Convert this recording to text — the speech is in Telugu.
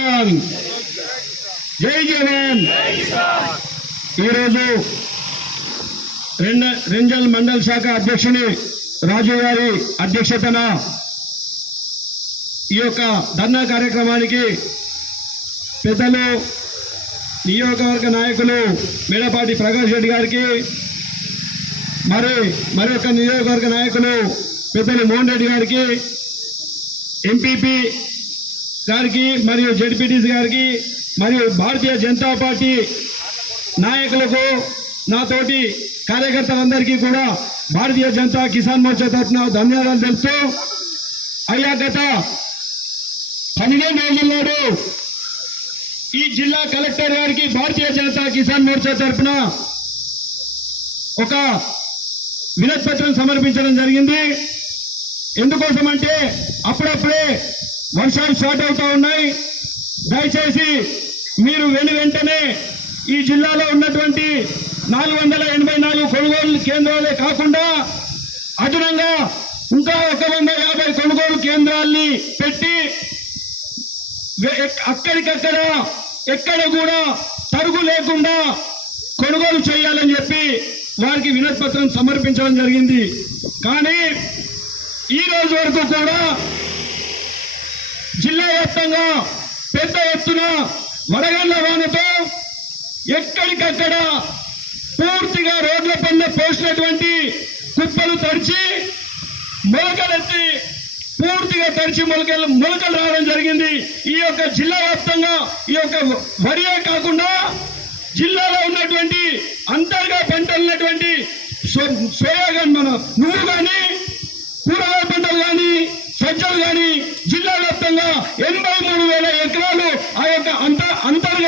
జవాన్ జై జవాన్ ఈరోజు రెంజల్ మండల్ శాఖ అధ్యక్షుని రాజు గారి అధ్యక్షతన ఈ యొక్క ధర్నా కార్యక్రమానికి పెద్దలు నియోజకవర్గ నాయకులు మేడపాటి ప్రకాష్ రెడ్డి గారికి మరొక నియోజకవర్గ నాయకులు పెద్దలు మోహన్ రెడ్డి గారికి ఎంపీపీ గారికి మరియు జెడ్పీటీసీ గారికి మరియు భారతీయ జనతా పార్టీ నాయకులకు నాతోటి కార్యకర్తలందరికీ కూడా భారతీయ జనతా కిసాన్ మోర్చా తరఫున ధన్యవాదాలు తెలుపుతూ అయ్యా గత 15 రోజుల నాడు ఈ జిల్లా కలెక్టర్ గారికి భారతీయ జనతా కిసాన్ మోర్చా తరఫున ఒక వినతి పత్రం సమర్పించడం జరిగింది. ఎందుకోసమంటే అప్పుడప్పుడే వర్షాలు స్టార్ట్ అవుతా ఉన్నాయి. దయచేసి మీరు వెంటనే ఈ జిల్లాలో ఉన్నటువంటి 484 కొనుగోలు కేంద్రాలే కాకుండా అదనంగా ఇంకా 150 కొనుగోలు కేంద్రాల్ని పెట్టి అక్కడికక్కడ ఎక్కడ కూడా తరుగు లేకుండా కొనుగోలు చేయాలని చెప్పి వారికి వినతి పత్రం సమర్పించడం జరిగింది. కానీ ఈ రోజు వరకు కూడా జిల్లా వ్యాప్తంగా పెద్ద ఎత్తున వడగళ్ల వానతో ఎక్కడికక్కడ పూర్తిగా రోడ్ల పైన పోసినటువంటి కుప్పలు తడిచి మొలకలెత్తి పూర్తిగా తడిచి మొలకలు రావడం జరిగింది. ఈ యొక్క జిల్లా వ్యాప్తంగా ఈ యొక్క వరియే కాకుండా జిల్లాలో ఉన్నటువంటి అంతర్గా పంటలు ఉన్నటువంటి సోయా కానీ నువ్వు కానీ కూరగాయ పంటలు కానీ సజ్జలు కానీ జిల్లా వ్యాప్తంగా 83,000 ఎకరాలు ఆ యొక్క అంతర్గత